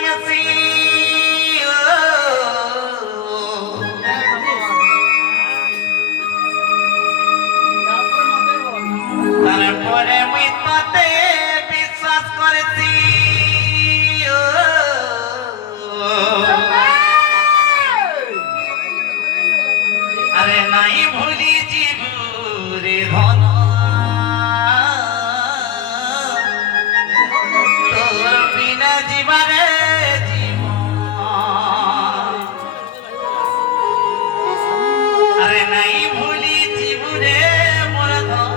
মাংসি তারপরে মুই তাতে বিশ্বাস করেছি আরে নাই ভুলি জীবরে ধন তোর বিনা জীবনে আরে নাই ভুলি জীবনে মোর ধন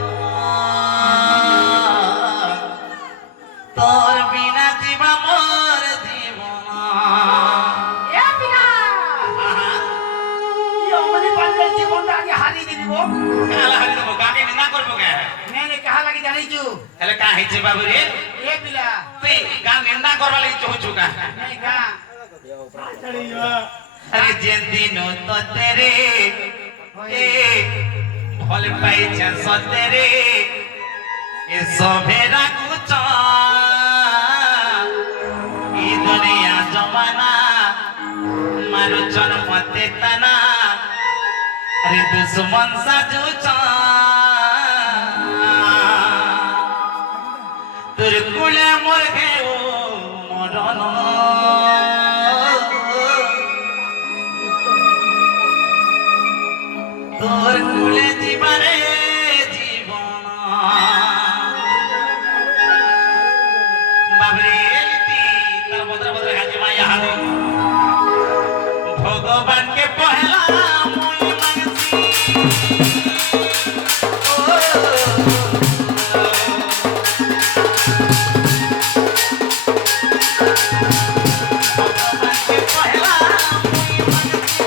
তোর বিনা জীবা মোর জীবন জীবনটা আগে হারিয়ে দিব কাকে নিন্দা করবো কে মেনে কাহা লাগি জানিছু তাহলে কা হয়েছে বাবু রে এ পিলা তুই গা নিন্দা করবা লাগি চাহুଛୁ কা নাই গা আরে যেদিন তোতে রে এ ভাল পাইছে সতে রে এ সভেরা কুচ ই দুনিয়া জমানা মারুচন মতে তানা আরে দুশ্মন সাজুচ তোর কুলে মোর ঘেউ মরণ তোর কুলে জীবনে জীবন বাবরে এলিতি তার বদরা বদরা গাজি মাইয়া হাতে ভগবানকে পহলা মুই মাংসি ভগবানকে পহলা মুই মাংসি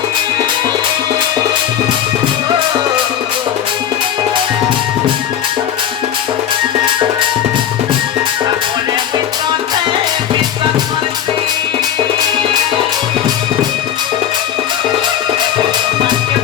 তারপরে বিততে বিশ্বাস করেছি ভগবানকে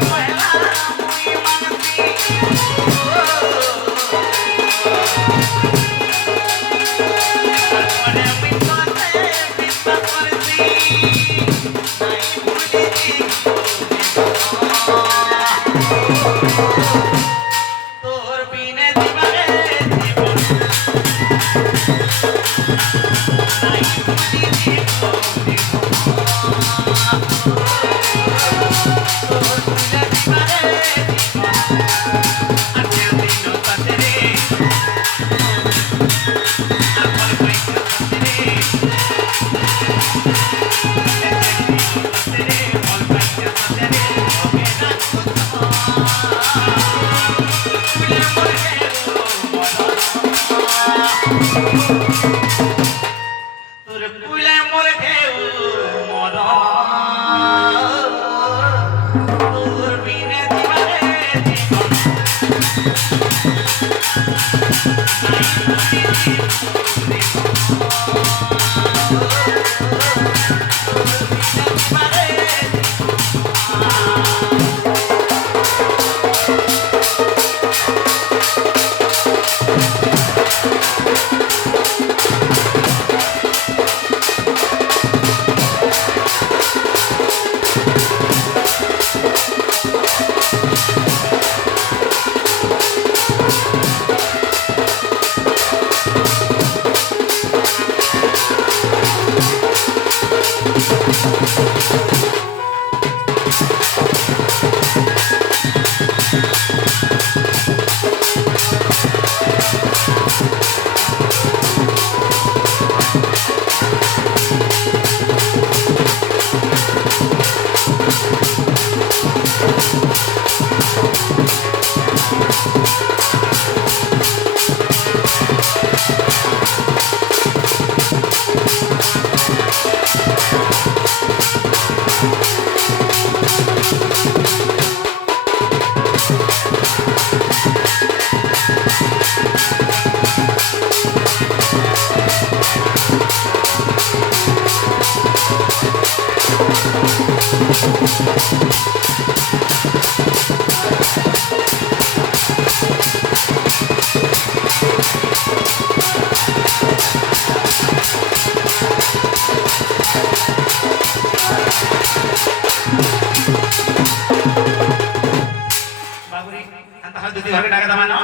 বাবুরে আন্ত হাত দুটি ঘরে ডাকা দামানো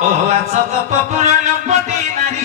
ও আচ্ছা তো পুরানো পটি নারী